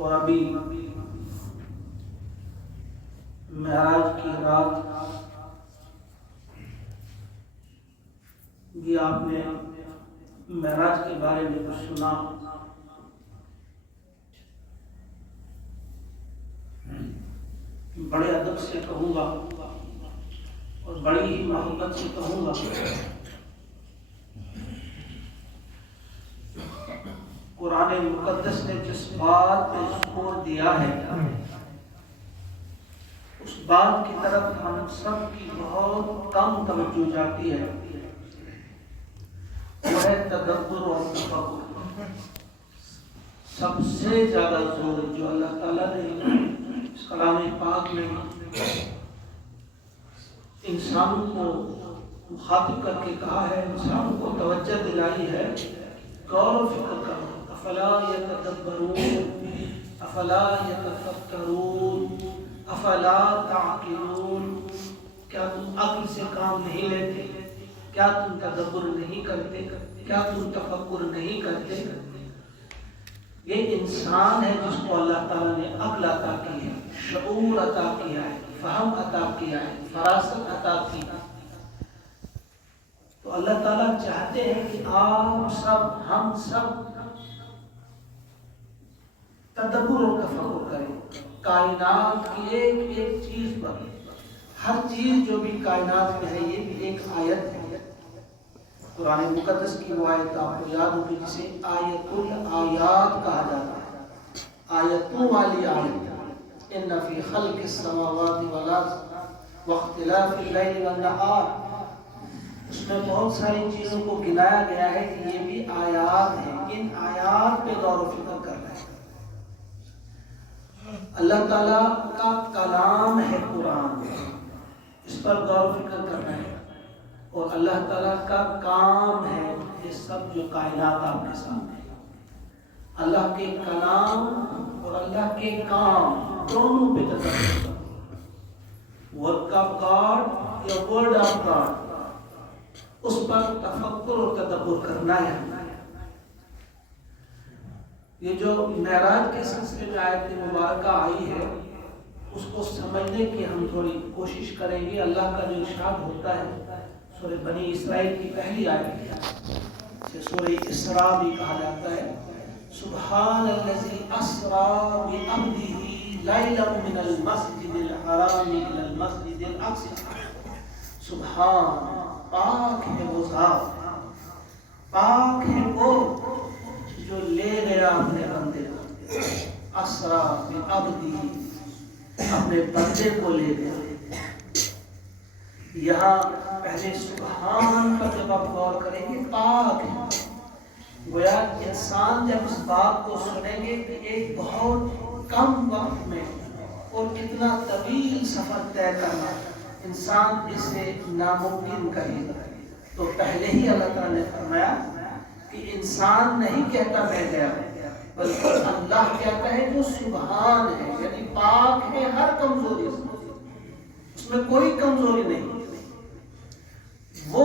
اور ابھی معراج کی رات بھی آپ نے معراج کے بارے میں کچھ سنا. بڑے ادب سے کہوں گا اور بڑی ہی محبت سے کہوں گا، قرآن مقدس نے جس بات پہ زور دیا ہے اس بات کی طرف ہم سب کی بہت کم توجہ جاتی ہے، وہ ہے تدبر اور تفکر. سب سے زیادہ زور جو اللہ تعالیٰ نے اس کلام پاک میں انسانوں کو مخاطب کر کے کہا ہے، انسانوں کو توجہ دلائی ہے، غور و فکر کرو. افلا یتدبرون افلا یتفکرون افلا تعقلون. کیا تم عقل سے کام نہیں لیتے؟ کیا تم تدبر نہیں کرتے؟ کیا تم تفکر نہیں کرتے؟ یہ انسان ہے جس کو اللہ تعالیٰ نے عقل عطا کی ہے، شعور عطا کیا ہے، فہم عطا کیا ہے، فراست عطا کی ہے. تو اللہ تعالیٰ چاہتے ہیں کہ آپ سب، ہم سب تدبر و تفکر کریں کائنات کی ایک ایک چیز پر. ہر چیز جو بھی کائنات میں ہے یہ بھی ایک آیت ہے. قرآن مقدس کی وہ آیت آپ کو یاد ہوگی جسے آیت الآیات کہا جاتا ہے، آیتوں والی آیت. ان فی خلق السماوات والارض واختلاف اللیل والنہار. اس میں بہت ساری چیزوں کو گنایا گیا ہے کہ یہ بھی آیات ہیں. ان آیات پہ غور و فکر کرنا ہے. اللہ تعالیٰ کا کلام ہے قرآن، اس پر غور و فکر کرنا ہے. اور اللہ تعالیٰ کا کام ہے یہ سب جو کائنات آپ کے سامنے ہے. اللہ کے کلام اور اللہ کے کام دونوں پہ تدبر کرو. ورک آف گاڈ یا ورڈ آف گاڈ، اس پر تفکر اور تدبر کرنا ہے. یہ جو معراج کے سلسلے میں آیت مبارکہ آئی ہے اس کو سمجھنے کی ہم تھوڑی کوشش کریں گے. اللہ کا جو ارشاد ہوتا ہے سورہ بنی اسرائیل کی پہلی آیت سے سورہ اسراء بھی کہا جاتا ہے، سبحان الذی اسریٰ بعبدہ لیلا من المسجد الحرام الی المسجد الاقصی. سبحان، پاک ہے وہ ذات، پاک ہے وہ جو لے گیا اپنے بندے کو. اسریٰ بعبدہ، اپنے بندے کو لے گیا. یہاں پہلے سبحان پر جب آپ غور کریں گے پاک ہے. گویا انسان جب اس بات کو سنیں گے کہ ایک بہت کم وقت میں اور کتنا طویل سفر طے کرنا انسان اسے ناممکن کرے گا، تو پہلے ہی اللہ تعالیٰ نے فرمایا کہ انسان نہیں کہتا میں گیا، بلکہ اللہ کہتا ہے جو سبحان ہے، یعنی پاک ہے ہر کمزوری سے، اس میں کوئی کمزوری نہیں. وہ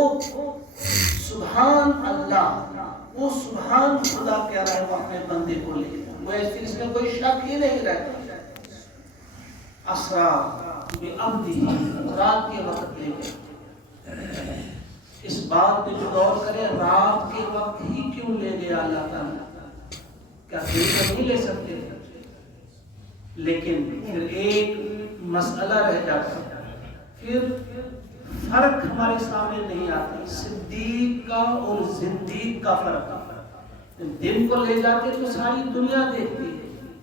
سبحان اللہ، وہ سبحان خدا کہہ رہا ہے وہ اپنے بندے کو لے. وہ اس میں کوئی شک ہی نہیں رہتا. اسریٰ بعبدہ، رات کے وقت لے گیا. اس بات پہ جو غور کرے رات کے وقت ہی کیوں لے گیا اللہ تعالیٰ؟ کیا دن میں نہیں لے سکتے تھے؟ لیکن پھر ایک مسئلہ رہ جاتا ہے، پھر فرق ہمارے سامنے نہیں آتا، صدیق کا اور زندیق کا فرق. دن کو لے جاتے تو ساری دنیا دیکھتی ہے،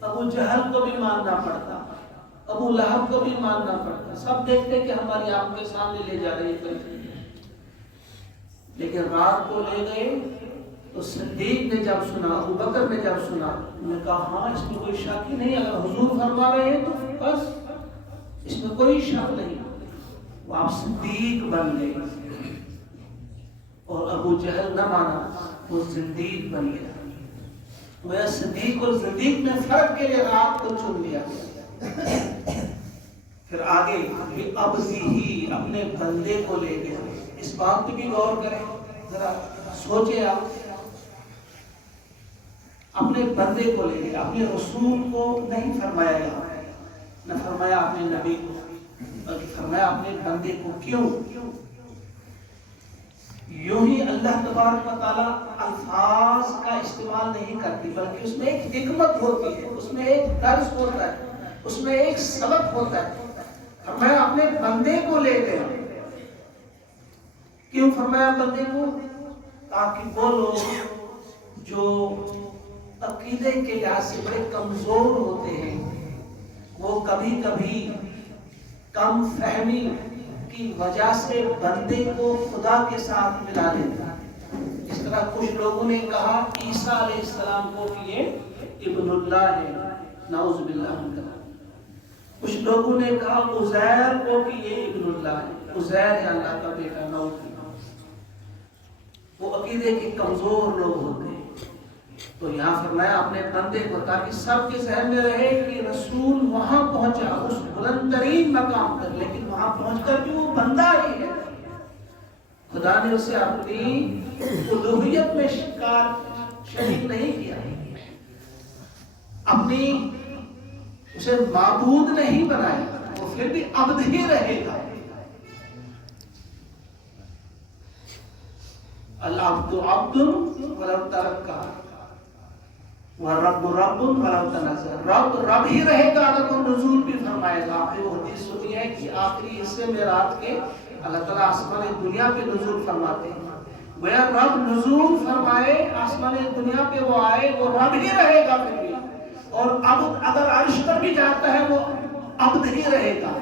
ابو جہل کو بھی ماننا پڑتا، ابو لہب کو بھی ماننا پڑتا، سب دیکھتے کہ ہماری آنکھ کے سامنے لے جا رہی ہے. لیکن رات کو لے گئے تو صدیق نے جب سنا، ابو بکر نے جب سنا، انہوں نے کہا ہاں اس میں کوئی شک ہی نہیں، اگر حضور فرما رہے ہیں تو بس اس میں کوئی شک نہیں. وہ آپ صدیق بن گئے. اور ابو جہل نہ مانا، وہ زندیق بن گیا. وہ صدیق اور زندیق میں فرق کے لیے رات کو چن لیا. پھر آگے اب ہی اپنے بندے کو لے گیا. اس بات پہ بھی غور کریں، ذرا سوچے آپ. اپنے بندے کو لے گئے، اپنے رسول کو نہیں فرمایا، نہ فرمایا اپنے نبی کو، بلکہ فرمایا اپنے بندے کو۔ کیوں؟ یوں ہی اللہ تبارک و تعالیٰ الفاظ کا استعمال نہیں کرتی، بلکہ اس میں ایک حکمت ہوتی ہے، اس میں ایک درس ہوتا ہے، اس میں ایک سبق ہوتا ہے۔ فرمایا اپنے بندے کو لے گیا۔ کیوں فرمایا بندے کو؟ تاکہ وہ لوگ جو عقیدے کے لحاظ سے بڑے کمزور ہوتے ہیں، وہ کبھی کبھی کم فہمی کی وجہ سے بندے کو خدا کے ساتھ ملا دیتا ہے۔ اس طرح کچھ لوگوں نے کہا عیسیٰ علیہ السلام کو کہ یہ ابن اللہ ہے، نعوذ باللہ من ذالک۔ کچھ لوگوں نے کہا عزیر کو کہ یہ ابن اللہ ہے، عزیر ہے اللہ کا بیٹا، نعوذ باللہ۔ وہ عقیدے کے کمزور لوگ ہوتے ہیں۔ تو یہاں فرمایا اپنے بندے کو، تاکہ سب کے ذہن میں رہے کہ رسول وہاں پہنچا اس بلند ترین مقام پر، لیکن وہاں پہنچ کر بھی وہ بندہ ہی ہے۔ خدا نے اسے اپنی الوہیت میں شریک نہیں کیا، اپنی اسے معبود نہیں بنایا، وہ پھر بھی عبد ہی رہے گا۔ العبد عبد ولو ترکا وَرَبُّ رَبٌّ وَلَوْ تَنَزَّلَ۔ رب رب ہی رہے گا اگر وہ نزول بھی فرمائے گا۔ آپ نے وہ حدیث سنی ہے کہ آخری حصے میں رات کے اللہ تعالیٰ آسمان دنیا پہ نزول فرماتے ہیں۔ گویا رب نزول فرمائے آسمان دنیا پہ، وہ آئے، وہ رب ہی رہے گا پھر بھی، اور عبد اگر عرش پر بھی جاتا ہے وہ عبد ہی رہے گا۔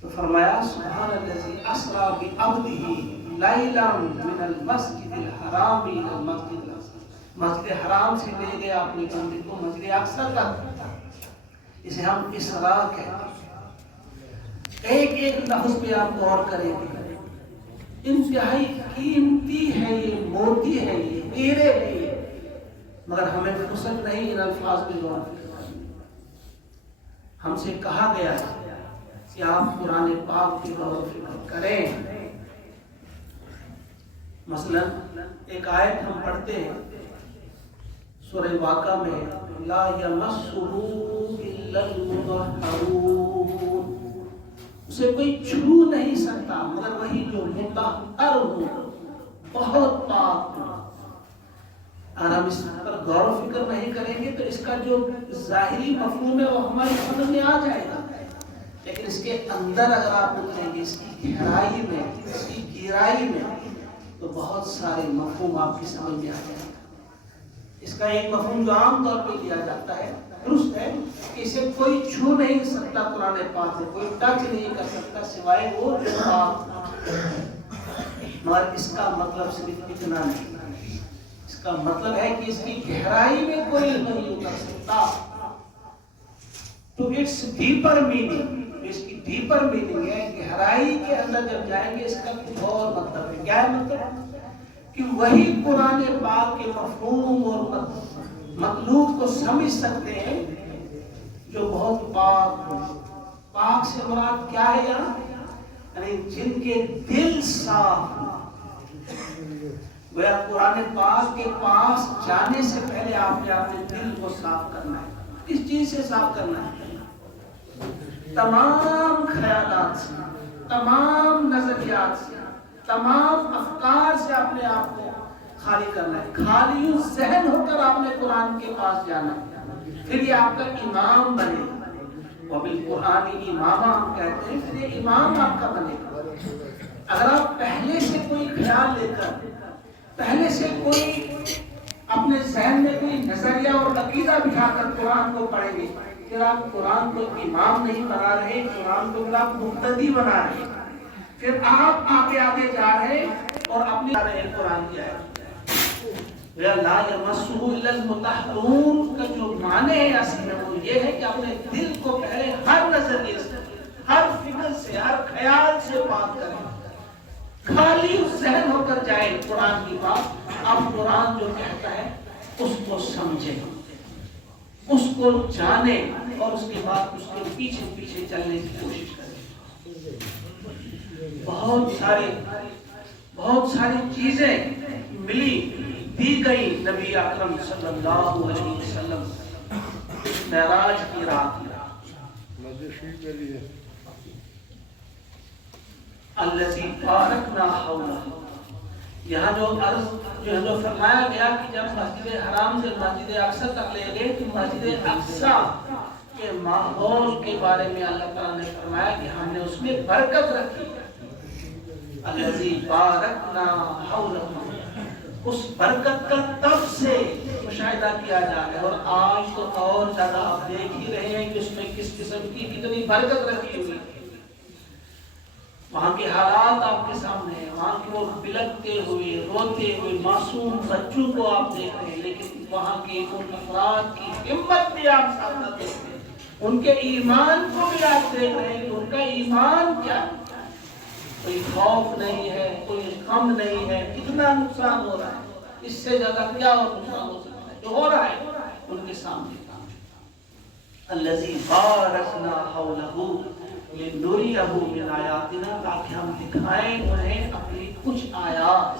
تو فرمایا سبحان الذی اسری بعبدہ لیلا من المسجد الحرام الى المسجد الاقصى۔ مسجد حرام سے لے گیا اپنے بندے کو مسجد اقصی تک۔ اسے ہم اسراء کہتے ہیں۔ ایک ایک لفظ پہ آپ غور کریں گے، انتہائی قیمتی ہے یہ، موتی ہے یہ، ہیرے ہیں یہ، مگر ہمیں فرصت نہیں ان الفاظ پہ غور کرنے۔ ہم سے کہا گیا ہے کہ آپ قرآن پاک کی غور و فکر کریں۔ مثلا ایک آیت ہم پڑھتے ہیں سورہ واقعہ میں، لا یمسہ الا المطہرون، اسے کوئی چھو نہیں سکتا مگر وہی جو مطہر ہو، بہت پاک ہو۔ اگر ہم اس پر غور و فکر نہیں کریں گے تو اس کا جو ظاہری مفہوم ہے وہ ہماری سمجھ میں آ جائے گا، لیکن اس کے اندر اگر آپ اتریں گے، اس کی گہرائی میں، اس کی گہرائی میں، تو بہت سارے مفہوم آپ کی سمجھ میں آ جائیں گے۔ اس کا ایک مفہوم جو عام طور پہ لیا جاتا ہے، درست ہے کہ اسے کوئی چھو نہیں سکتا، قرآن پاک سے کوئی ٹچ نہیں کر سکتا سوائے وہ جو پاک، مگر اس کا مطلب صرف اتنا نہیں، اس کا مطلب ہے کہ اس کی گہرائی میں کوئی نہیں اتر سکتا۔ تو اٹس ڈیپر میننگ، اس کی ڈیپر میننگ ہے، گہرائی کے اندر جب جائیں گے اس کا کچھ اور مطلب ہے۔ کیا ہے مطلب؟ کہ وہی قرآن پاک کے مفہوم اور مطلوب کو سمجھ سکتے ہیں جو بہت پاک ہو۔ پاک سے مراد کیا ہے یہاں؟ یعنی جن کے دل صاف ہو۔ گویا قرآن پاک کے پاس جانے سے پہلے آپ نے اپنے دل کو صاف کرنا ہے۔ کس چیز سے صاف کرنا ہے؟ تمام خیالات سے، تمام نظریات سے، تمام افکار سے اپنے آپ کو خالی کرنا ہے۔ خالی ذہن ہو کر آپ نے قرآن کے پاس جانا ہے، پھر یہ آپ کا امام بنے گا۔ وَبِالْقُرْآنِ امامہ ہم کہتے ہیں، پھر یہ امام آپ کا بنے گا۔ اگر آپ پہلے سے کوئی خیال لے کر، پہلے سے کوئی اپنے ذہن میں کوئی نظریہ اور عقیدہ بٹھا کر قرآن کو پڑھیں گے، پھر آپ قرآن کو امام نہیں بنا رہے، قرآن کو پھر آپ مقتدی بنا رہے ہیں، پھر آپ آگے آگے جا رہے اور اپنی قرآن کی آیت لا یمسہ الا المطہرون کا جو معنی ہے اصل میں وہ یہ ہے کہ اپنے دل کو پہلے ہر نظریے سے، ہر فکر سے، ہر خیال سے پاک کریں، خالی ذہن ہو کر جائے قرآن کی بات۔ اب قرآن جو کہتا ہے اس کو سمجھیں، اس کو جانیں، اور اس کے بعد اس کے پیچھے پیچھے چلنے کی کوشش کریں۔ بہت ساری چیزیں ملی دی گئی نبی اکرم صلی اللہ علیہ وسلم معراج کی رات الذی بارکنا حولہ. یہاں جو فرمایا گیا کہ جب مسجد حرام سے مسجد اقصی تک لے گئے تو مسجد اقصی کے ماحول کے بارے میں اللہ تعالیٰ نے فرمایا کہ ہم نے اس میں برکت رکھی. الذی بارکنا حولہ، اس برکت کا تب سے مشاہدہ کیا جا رہا ہے، اور آج تو اور زیادہ آپ دیکھ ہی رہے ہیں کہ اس میں کس قسم کی کتنی برکت رکھی ہوئی. وہاں کے حالات آپ کے سامنے ہیں، وہاں کے وہ بلکتے ہوئے روتے ہوئے معصوم بچوں کو آپ دیکھ رہے ہیں، لیکن وہاں کے ان افراد کی ہمت بھی آپ سامنے دیکھ رہے ہیں، ان کے ایمان کو بھی آپ دیکھ رہے ہیں کہ ان کا ایمان کیا ہے. کوئی خوف نہیں ہے، کوئی غم نہیں ہے. کتنا نقصان ہو رہا ہے، اس سے زیادہ کیا اور نقصان ہو سکتا ہے جو ہو رہا ہے ان کے سامنے. الذی بارکنا حولہ لنریہ من آیاتنا، تاکہ ہم دکھائیں انہیں اپنی کچھ آیات.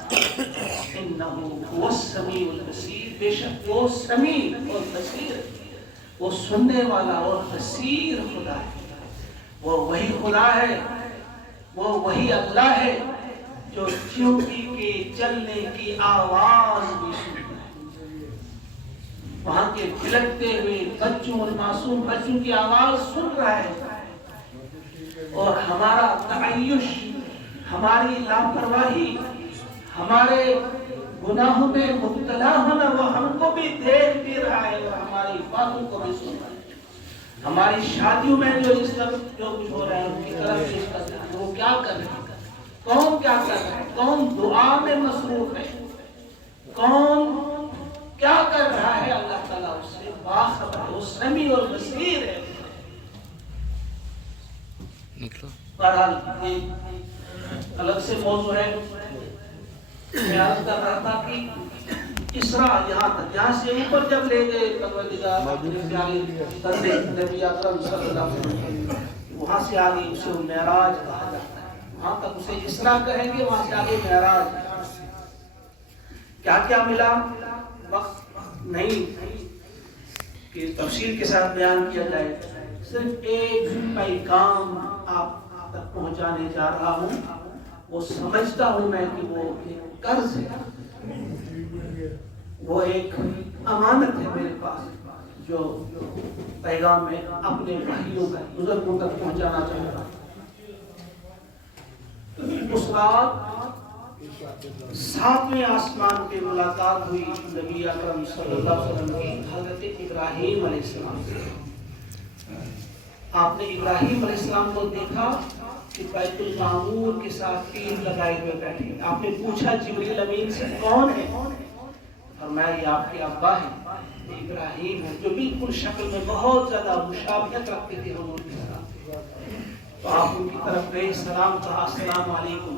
انہ هو السمیع البصیر، بے شک وہ سمیع اور بصیر، وہ سننے والا اور بصیر خدا ہے. وہ وہی خدا ہے، وہ وہی اللہ ہے جو چیونٹی کے چلنے کی آواز بھی سنتا ہے. وہاں کے بلکتے ہوئے بچوں اور معصوم بچوں کی آواز سن رہا ہے، اور ہمارا تعیش، ہماری لاپرواہی، ہمارے گناہوں میں مبتلا ہونا وہ ہم کو بھی دیکھ بھی رہا ہے، اور ہماری باتوں کو بھی سن رہا ہے. ہماری شادیوں میں جو اس طرف جو کچھ ہو رہا ہے ان کی طرف سے اس کا دھیان، وہ کیا کر رہے ہیں، کون کیا کر رہا ہے، کون دعا میں مصروف ہے، کون کیا کر رہا ہے، اللہ تعالیٰ اس سے باخبر ہے، وہ سمیع اور بصیر ہے. بہرحال یہ الگ سے موضوع ہے. میں عرض کر رہا تھا کہ اسرا یہاں تک، یہاں سے اوپر جب لے گئے پروردگار نبی اکرم صلی اللہ علیہ وسلم، وہاں سے آگے اسے معراج کہا جاتا ہے. وہاں تک اسے اسرا کہیں گے، وہاں سے آگے معراج. کیا کیا ملا وقت نہیں کہ تفصیل کے ساتھ بیان کیا جائے. صرف ایک پیغام آپ تک پہنچانے جا رہا ہوں. وہ سمجھتا ہوں میں کہ وہ ایک قرض ہے، وہ ایک امانت ہے میرے پاس، جو پیغام میں اپنے بھائیوں کا بزرگوں تک پہنچانا چاہتا ہوں. اس رات 7ویں آسمان پہ ملاقات ہوئی نبی اکرم صلی اللہ علیہ وسلم کی حضرت ابراہیم علیہ السلام سے. آپ نے ابراہیم علیہ السلام کو دیکھا کہ بیت المعمور کے ساتھ تیر لگائے ہوئے بیٹھے. آپ نے پوچھا جبریل امین سے کون ہے؟ فرمایا یہ آپ کے ابا ہیں، ابراہیم ہے، جو بالکل شکل میں بہت زیادہ مشابہت رکھتے تھے حضور کے ساتھ. تو آپ ان کی طرف گئے، سلام کہا، السلام علیکم.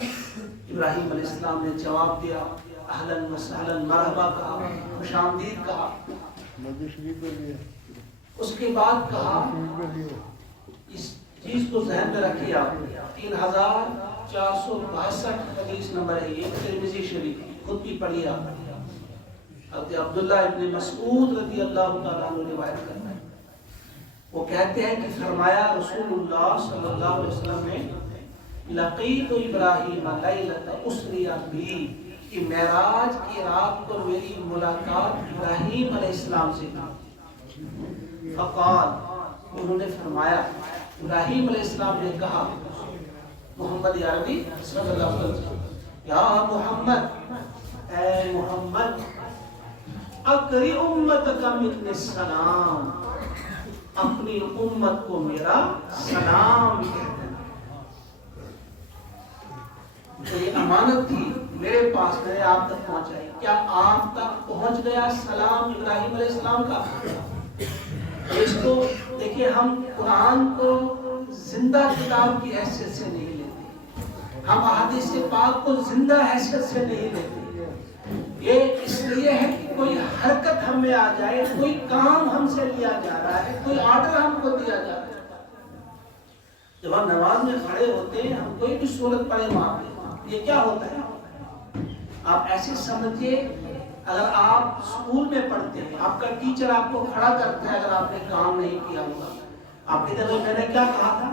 ابراہیم علیہ السلام نے جواب دیا، اہلاً و سہلاً، مرحبا کہا، خوش آمدید کہا. اس کے بعد کہا، اس چیز کو ذہن میں رکھیے آپ، 3462 حدیث نمبر ہے یہ، ترمذی شریف، خود بھی پڑھیے آپ. حضرت عبداللہ ابن مسعود رضی اللہ تعالیٰ عنہ روایت کرتے ہیں، وہ کہتے ہیں کہ فرمایا رسول اللہ صلی اللہ علیہ وسلم نے، لقیت ابراہیم لیلۃ اسری بی، کہ معراج کی رات کو میری ملاقات ابراہیم علیہ السلام سے تھی. فقال، انہوں نے فرمایا، ابراہیم علیہ السلام نے کہا، محمد عربی صلی اللہ علیہ وسلم، یا محمد، اے محمد، اقری امتک منی السلام، اپنی امت کو میرا سلام کہہ دینا. تو یہ امانت تھی میرے پاس، میں نے آپ تک پہنچائی. کیا آپ تک پہنچ گیا سلام ابراہیم علیہ السلام کا؟ اس کو دیکھیے، ہم قرآن کو زندہ کتاب کی حیثیت سے نہیں لیتے، ہم احادیث پاک کو زندہ حیثیت سے نہیں لیتے. یہ اس لیے ہے کہ کوئی حرکت ہم میں آ جائے، کوئی کام ہم سے لیا جا رہا ہے، کوئی آرڈر ہم کو دیا جا رہا ہے. جب ہم نماز میں کھڑے ہوتے ہیں، ہم کوئی بھی سورت پڑھے مانتے ہیں، یہ کیا ہوتا ہے؟ آپ ایسے سمجھیے اگر آپ اسکول میں پڑھتے ہیں، آپ کا ٹیچر آپ کو کھڑا کرتا ہے اگر آپ نے کام نہیں کیا ہوگا، آپ کہتے ہیں میں نے کیا کہا تھا،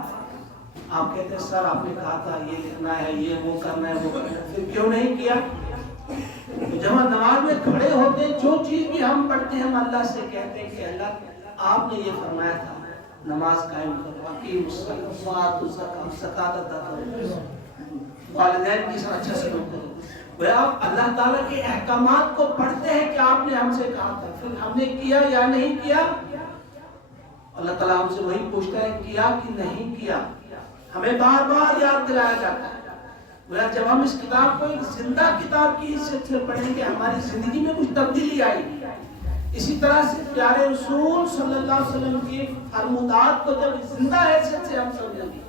آپ کہتے ہیں سر آپ نے کہا تھا یہ لکھنا ہے، یہ وہ کرنا ہے، وہ کرنا ہے، پھر کیوں نہیں کیا؟ جب ہم نماز میں کھڑے ہوتے ہیں جو چیز بھی ہم پڑھتے ہیں ہم اللہ سے کہتے ہیں کہ اللہ آپ نے یہ فرمایا تھا نماز قائم کرو، اقیموا الصلاۃ وآتوا الزکاۃ، زکات ادا کرو، والدین کے ساتھ اچھا سلوک کرو۔ وہ آپ اللہ تعالیٰ کے احکامات کو پڑھتے ہیں کہ آپ نے ہم سے کہا تھا، پھر ہم نے کیا یا نہیں کیا؟ اللہ تعالیٰ ہم سے وہی پوچھتا ہے کیا کہ نہیں کیا، ہمیں بار بار یاد دلایا جاتا ہے۔ جب ہم اس کتاب کو ایک زندہ کتاب کی حیثیت سے پڑھیں گے ہماری زندگی میں کچھ تبدیلی آئے گی۔ اسی طرح سے پیارے رسول صلی اللہ علیہ وسلم کی فرمودات کو جب زندہ حیثیت سے ہم سمجھیں گے،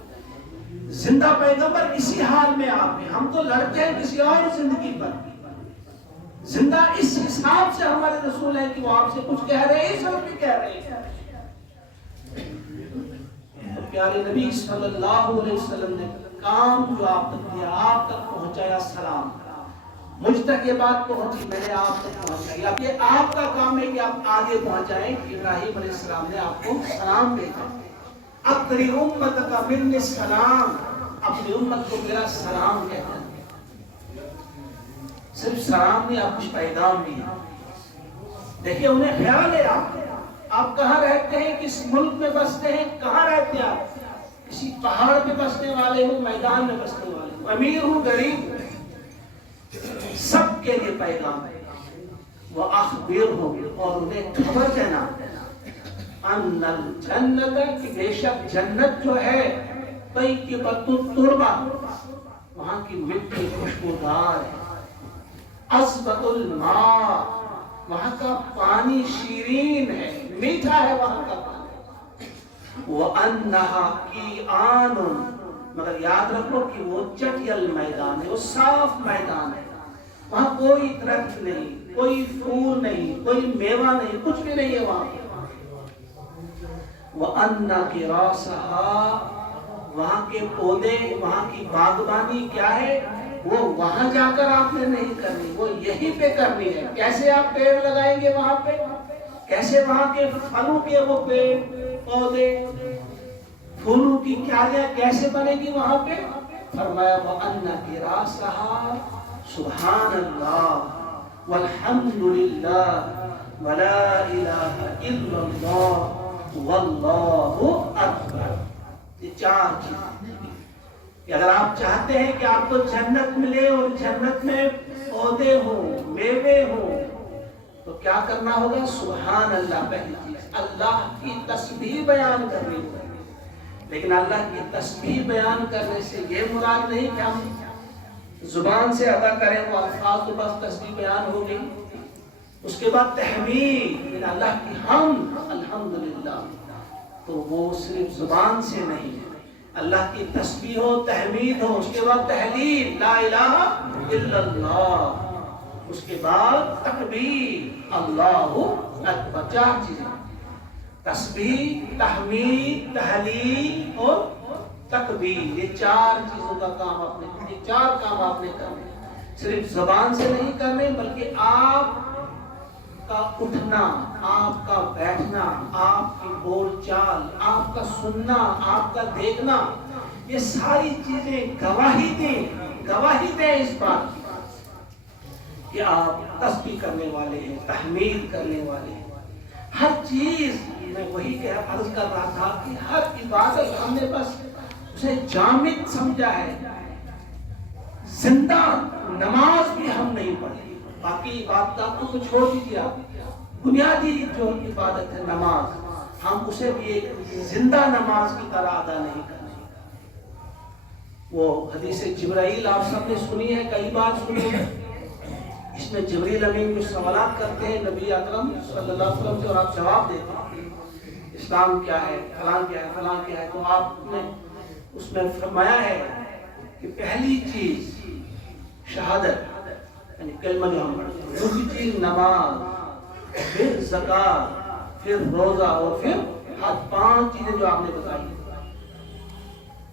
زندہ پیغمبر اسی حال میں آپ ہیں، ہم تو لڑتے ہیں کسی اور زندگی پر، زندہ اس حساب سے ہمارے رسول ہیں کہ وہ آپ سے کچھ کہہ رہے ہیں، اس وقت بھی کہہ رہے ہیں۔ تو پیارے نبی صلی اللہ علیہ وسلم نے کام جو آپ تک دیا، آپ تک پہنچایا سلام، مجھ تک یہ بات پہنچی، میں نے آپ تک پہنچائی، اب یہ آپ کا کام ہے کہ آپ آگے پہنچائیں۔ ابراہیم علیہ السلام نے آپ کو سلام بھیجا، اقری امت کا من السلام، اپنی امت کو میرا سلام کہتا ہے، صرف سلام نہیں آپ کچھ پیغام بھی ہے۔ دیکھیے انہیں خیال ہے آپ کہاں رہتے ہیں، کس ملک میں بستے ہیں، کہاں رہتے ہیں آپ، کسی پہاڑ پہ بسنے والے ہوں، میدان میں بسنے والے ہوں، امیر ہوں، غریب، سب کے لیے پیغام ہے۔ وہ اخبر ہو، اور انہیں خبر دینا ان الجنت، کہ بے شک جنت جو ہے طیبۃ التربہ، وہاں کی مٹی خوشبودار ہے، عذبۃ الماء، وہاں کا پانی شیرین ہے، میٹھا ہے وہاں کا پانی، وَأَنَّهَا قِيعَانٌ، مگر یاد رکھو کہ وہ چٹیل میدان ہے، وہ صاف میدان ہے، وہاں کوئی درخت نہیں، کوئی پھول نہیں، کوئی میوہ نہیں، کچھ بھی نہیں ہے وہاں پہ۔ وَأَنَّ قِرَاسَهَا، وہاں کے پودے، وہاں کی باغبانی کیا ہے، وہ وہاں جا کر آپ نے نہیں کرنی، وہ یہیں پہ کرنی ہے۔ کیسے آپ پیڑ لگائیں گے وہاں پہ، کیسے وہاں کے پھلوں کے وہ پیڑ پودے، پھولوں کی کیاریاں کیسے بنے گی وہاں پہ؟ فرمایا وَأَنَّ قِرَاسَهَا سبحان اللہ والحمد للہ ولا الہ الا اللہ واللہ اکبر۔ یہ چار چیزیں کہ اگر آپ چاہتے ہیں کہ آپ کو جنت ملے اور جنت میں پودے ہوں، میوے ہوں، تو کیا کرنا ہوگا؟ سبحان اللہ پہلی چیز، اللہ کی تسبیح بیان کرنی ہوگی۔ لیکن اللہ کی تسبیح بیان کرنے سے یہ مراد نہیں کہ ہم زبان سے ادا کریں، وہ الفاظ تو بس تسبیح بیان ہو گئی، اس کے بعد تحمید، اللہ کی حمد، الحمدللہ، تو وہ صرف زبان سے نہیں ہے، اللہ کی تسبیح ہو، تحمید ہو، اس کے بعد تحلیل لا الہ الا اللہ، اس کے بعد تکبیر اللہ اکبر۔ چار چیزیں، تسبیح، تحمید، تحلیل اور تکبیر، یہ چار چیزوں کا کام آپ نے، یہ چار کام آپ نے کرنے، صرف زبان سے نہیں کرنے بلکہ آپ کا اٹھنا، آپ کا بیٹھنا، آپ کی بول چال، آپ کا سننا، آپ کا دیکھنا، یہ ساری چیزیں گواہی دیں اس بات کی کہ آپ تسبیح کرنے والے ہیں، تحمید کرنے والے ہیں۔ ہر چیز میں وہی عرض کر رہا تھا کہ ہر عبادت ہم نے بس اسے جامد سمجھا ہے، زندہ نماز بھی ہم نہیں پڑھی، باقی عبادات کو چھوڑ دیجیے آپ، بنیادی جو عبادت ہے نماز، ہم اسے بھی ایک زندہ نماز کی طرح ادا نہیں کرتے۔ وہ حدیث جبرائیل آپ سب نے سنی ہے، کئی بار سنی ہے، اس میں جبریل امین کچھ سوالات کرتے ہیں نبی اکرم صلی اللہ علیہ وسلم سے، اور آپ جواب دیتے ہیں، اسلام کیا ہے، فلاں کیا ہے، فلاں کیا ہے، تو آپ نے اس میں فرمایا ہے کہ پہلی چیز شہادت، یعنی کلمہ جو ہم پڑھتے ہیں، دوسری چیز نماز، پھر زکات، پھر روزہ، اور پھر حج، پانچ چیزیں جو آپ نے بتائی۔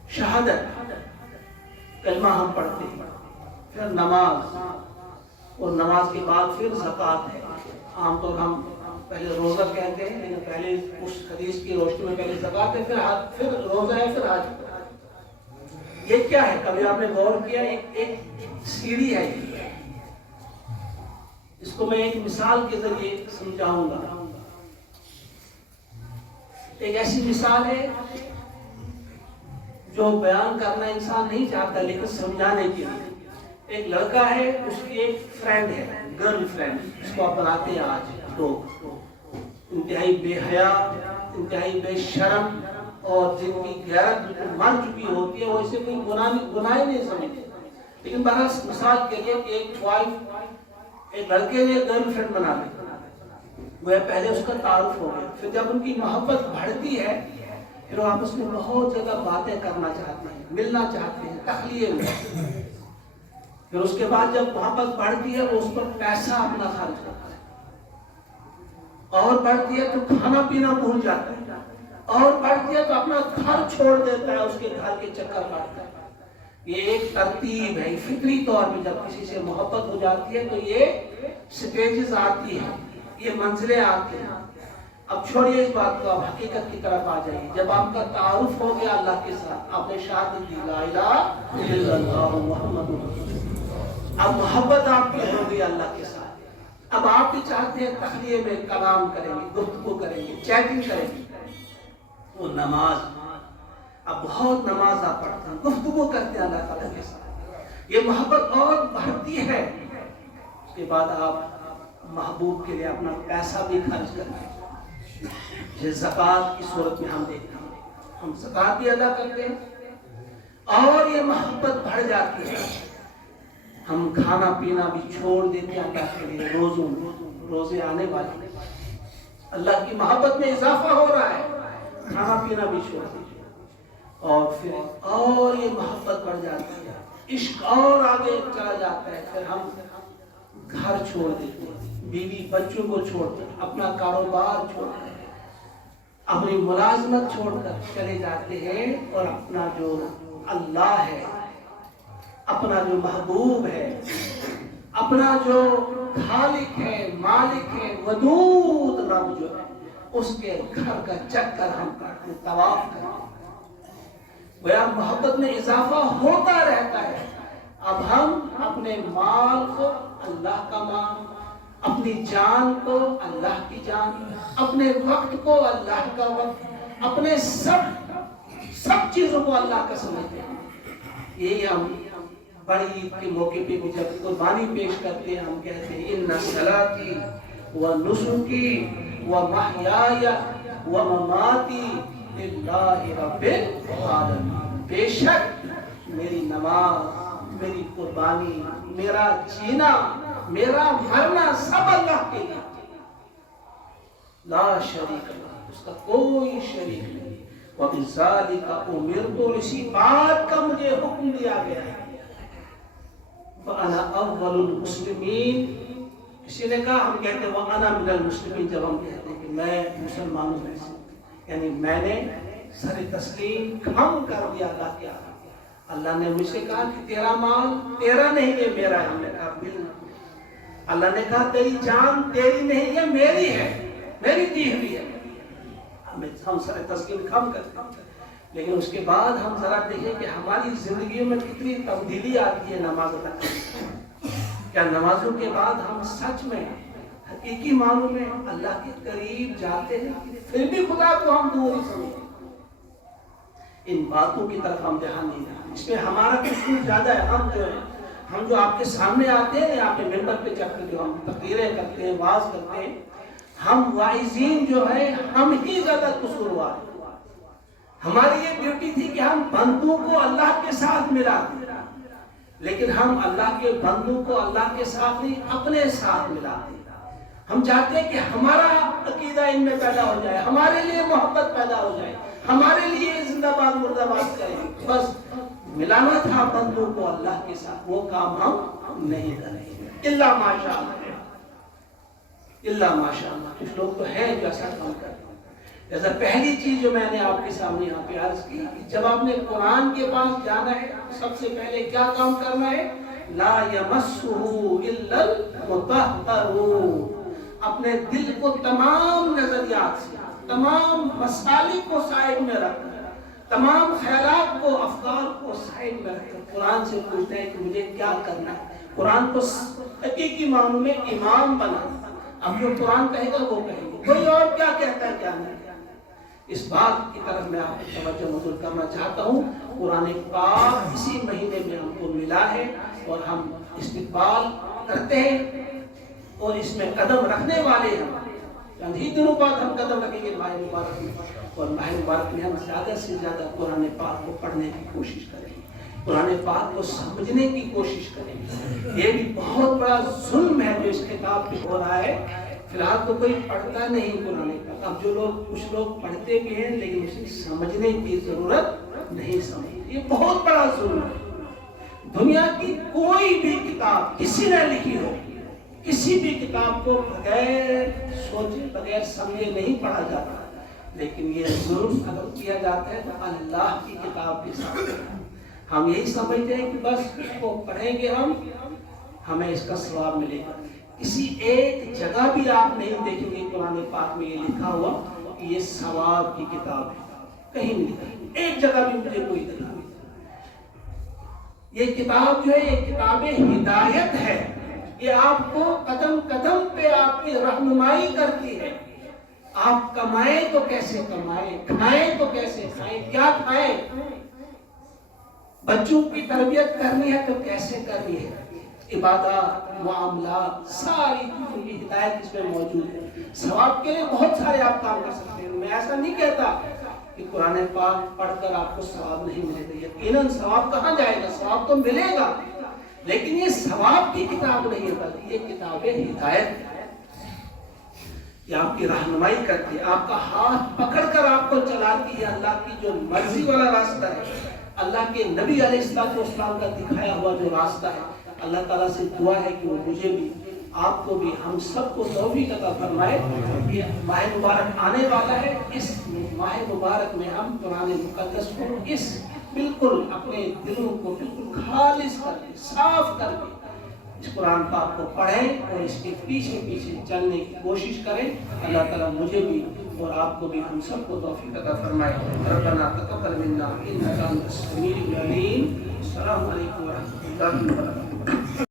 شہادت، کلمہ ہم پڑھتے ہیں، پھر نماز، اور نماز کے بعد پھر زکوٰۃ ہے. عام طور ہم پہلے روزہ کہتے ہیں، لیکن پہلے اس حدیث کی روشنی میں پہلے زکوٰۃ ہے، پھر روزہ ہے، پھر حج. یہ کیا ہے؟ کبھی آپ نے غور کیا؟ ایک سیڑھی ہے. اس کو میں ایک مثال کے ذریعے سمجھاؤں گا. ایک ایسی مثال ہے جو بیان کرنا انسان نہیں چاہتا لیکن سمجھانے کے لیے. ایک لڑکا ہے، اس کی ایک فرینڈ ہے، گرل فرینڈ، اس کو آپ بناتے ہیں آج لوگ، انتہائی بے حیا، انتہائی بے شرم، اور جن کی غیرت مر چکی ہوتی ہے وہ اسے کوئی گناہ نہیں سمجھتے. لیکن برعکس مثال کے لیے ایک وائف، ایک لڑکے نے گرل فرینڈ بنا لی، وہ پہلے اس کا تعارف ہو گیا. پھر جب ان کی محبت بڑھتی ہے، پھر وہ آپس میں بہت زیادہ باتیں کرنا چاہتے ہیں، ملنا چاہتے ہیں، تخلیے میں. پھر اس کے بعد جب محبت بڑھتی ہے، وہ اس پر پیسہ اپنا خرچ کرتا ہے، اور بڑھتی ہے تو کھانا پینا بھول جاتا ہے، اور بڑھتی ہے تو اپنا گھر چھوڑ دیتا ہے، اس کے گھر کے چکر کاٹتا ہے. یہ ایک ترتیب ہے. فطری طور پہ جب کسی سے محبت ہو جاتی ہے تو یہ سٹیجز آتی ہیں، یہ منزلیں آتی ہیں. اب چھوڑیے اس بات کو، اب حقیقت کی طرف آ جائیے. جب آپ کا تعارف ہو گیا اللہ کے ساتھ، آپ نے شہادت دی لا الہ الا اللہ محمد رسول اللہ، اب محبت آپ کی ہو گئی اللہ کے ساتھ. اب آپ بھی چاہتے ہیں تخلیے میں کلام کریں گے، گفتگو کریں گے، چیٹنگ کریں گے. وہ نماز، اب بہت نماز آپ پڑھتے ہیں، گفتگو کرتے ہیں اللہ تعالیٰ کے ساتھ، یہ محبت اور بڑھتی ہے. اس کے بعد آپ محبوب کے لیے اپنا پیسہ بھی خرچ کرتے ہیں. یہ زکوٰۃ کی صورت میں ہم دیکھتے ہیں، ہم زکوٰۃ بھی ادا کرتے ہیں، اور یہ محبت بڑھ جاتی ہے. ہم کھانا پینا بھی چھوڑ دیتے ہیں اللہ کے لیے. روزے آنے والے، اللہ کی محبت میں اضافہ ہو رہا ہے، کھانا پینا بھی چھوڑ دیتے ہیں. اور پھر اور یہ محبت بڑھ جاتی ہے، عشق اور آگے چلا جاتا ہے. پھر ہم گھر چھوڑ دیتے ہیں، بیوی بچوں کو چھوڑ کر، اپنا کاروبار چھوڑ کر، اپنی ملازمت چھوڑ کر چلے جاتے ہیں، اور اپنا جو اللہ ہے، اپنا جو محبوب ہے، اپنا جو خالق ہے، مالک ہے، ودود رب جو ہے، اس کے گھر کا چکر ہم کرتے ہیں، طواف کرتے ہیں. وہ محبت میں اضافہ ہوتا رہتا ہے. اب ہم اپنے مال کو اللہ کا مال، اپنی جان کو اللہ کی جان، اپنے وقت کو اللہ کا وقت، اپنے سب چیزوں کو اللہ کا سمجھتے ہیں. یہی ہم بڑی عید کے موقع پہ بھی جب قربانی پیش کرتے ہیں، ہم کہتے ہیں ان صلاتی و نسکی و محیای و مماتی للہ رب العالمین. بے شک میری نماز، میری قربانی، میرا جینا، میرا مرنا سب اللہ کے لیے، لا شریک اللہ، اس کا کوئی شریک نہیں. وَبِذَلِكَ أُمِرْتُ، اور اسی بات کا مجھے حکم دیا گیا ہے. وَأَنَا أَوَّلُ الْمُسْلِمِينَ، کسی نے کہا، ہم کہتے ہیں وَأَنَا مِنَ الْمُسْلِمِينَ، جب ہم کہتے ہیں کہ میں مسلمانوں میں سے، یعنی میں نے سر تسلیم کھم کر دیا اللہ کے آگے. اللہ نے مجھ سے کہا کہ تیرا مال تیرا نہیں ہے، میرا ہے. ہم نے کہا بالکل. اللہ نے کہا تیری جان تیری نہیں ہے، میری ہے، میری دی ہوئی ہے. ہم سر تسلیم کھم کرتے ہیں. لیکن اس کے بعد ہم ذرا دیکھیں کہ ہماری زندگیوں میں کتنی تبدیلی آتی ہے نماز ادا کرنے. کیا نمازوں کے بعد ہم سچ میں حقیقی معنوں میں اللہ کے قریب جاتے ہیں؟ پھر بھی خدا کو ہم دور ہی سمجھتے ہیں. ان باتوں کی طرف ہم دھیان نہیں دیتے. اس میں ہمارا قصور زیادہ ہے. ہم جو آپ کے سامنے آتے ہیں، آپ کے ممبر پہ چڑھ کر جو ہم تقریریں کرتے ہیں، واعظ کرتے ہیں، ہم واعظین جو ہے ہم ہی زیادہ قصوروار ہیں. ہماری یہ ڈیوٹی تھی کہ ہم بندوں کو اللہ کے ساتھ ملا دیں، لیکن ہم اللہ کے بندوں کو اللہ کے ساتھ نہیں، اپنے ساتھ ملا دیں. ہم چاہتے ہیں کہ ہمارا عقیدہ ان میں پیدا ہو جائے، ہمارے لیے محبت پیدا ہو جائے، ہمارے لیے زندہ باد مردہ باد کریں. بس ملانا تھا بندوں کو اللہ کے ساتھ، وہ کام ہم نہیں کریں. الا ماشاء اللہ، الا ماشاء اللہ. کچھ لوگ تو ہیں جو ایسا کام کرتے ہیں. جیسا پہلی چیز جو میں نے آپ کے سامنے یہاں پہ عرض کی، جب آپ نے قرآن کے پاس جانا ہے، سب سے پہلے کیا کام کرنا ہے؟ لا یمسہ الا المطہرون. اپنے دل کو تمام نظریات سے، تمام مسالک کو سائڈ میں رکھ کر، تمام خیالات کو، افکار کو سائڈ میں رکھ کر قرآن سے پوچھتے ہیں کہ مجھے کیا کرنا ہے. قرآن کو حقیقی معنوں میں امام بنا. اب جو قرآن کہے گا وہ کہیں گے، کوئی اور کیا کہتا ہے کیا نہیں. اس بات کی طرف میں آپ کی توجہ مبذول کرنا چاہتا ہوں. قرآن پاک اسی مہینے میں ہم کو ملا ہے اور ہم استقبال کرتے ہیں اور اس میں قدم رکھنے والے ہیں. چند ہی دنوں بعد ہم قدم رکھیں گے ماہ مبارک میں، اور ماہ مبارک میں ہم زیادہ سے زیادہ قرآن پاک کو پڑھنے کی کوشش کریں گے، قرآن پاک کو سمجھنے کی کوشش کریں گے. یہ بھی بہت بڑا ظلم ہے جو اس کتاب پہ ہو رہا ہے. فی الحال تو کوئی پڑھتا نہیں قرآن پاک. اب جو لوگ، کچھ لوگ پڑھتے بھی ہیں لیکن اسے سمجھنے کی ضرورت نہیں سمجھتے. یہ بہت بڑا ظلم ہے. دنیا کی کوئی بھی کتاب کسی نے لکھی ہو، کسی بھی کتاب کو بغیر سوچے بغیر سمجھے نہیں پڑھا جاتا. لیکن یہ ظلم اگر کیا جاتا ہے تو اللہ کی کتاب کے ساتھ ہم یہی سمجھتے ہیں کہ بس اس کو پڑھیں گے ہمیں اس کا ثواب ملے گا. کسی ایک جگہ بھی آپ نہیں دیکھیں گے قرآن پاک میں یہ لکھا ہوا کہ یہ ثواب کی کتاب ہے. کہیں نہیں لکھا، ایک جگہ بھی مجھے کوئی دکھا نہیں. یہ کتاب جو ہے یہ کتاب ہدایت ہے. یہ آپ کو قدم قدم پہ آپ کی رہنمائی کرتی ہے. آپ کمائیں تو کیسے کمائیں، کھائیں تو کیسے کھائیں، کیا کھائیں. بچوں کی تربیت کرنی ہے تو کیسے کرنی ہے. عبادات، معاملات، ساری چیزوں کی ہدایت اس میں موجود ہے. ثواب کے لیے بہت سارے آپ کام کر سکتے ہیں. میں ایسا نہیں کہتا کہ قرآن پاک پڑھ کر آپ کو ثواب نہیں ملے گا. یقیناً ثواب کہاں جائے گا، ثواب تو ملے گا، لیکن یہ ثواب کی کتاب نہیں ہے بلکہ یہ کتاب ہدایت ہے. یہ آپ کی رہنمائی کرتی ہے، آپ کا ہاتھ پکڑ کر آپ کو چلاتی ہے. اللہ کی جو مرضی والا راستہ ہے، اللہ کے نبی علیہ السلام کا دکھایا ہوا جو راستہ ہے. اللہ تعالیٰ سے دعا ہے کہ وہ مجھے بھی، آپ کو بھی، ہم سب کو توفیق عطا فرمائے. یہ ماہ مبارک آنے والا ہے. اس ماہ مبارک میں ہم قرآن مقدس کو اس بالکل اپنے دلوں کو بالکل خالص کر کے، صاف کر کے اس قرآن پاک کو پڑھیں اور اس کے پیچھے پیچھے چلنے کی کوشش کریں. اللہ تعالیٰ مجھے بھی اور آپ کو بھی، ہم سب کو توفیق عطا فرمائے. ربنا تقبل منا انک انت السمیع العلیم. السلام علیکم ورحمۃ اللہ وبرکاتہ.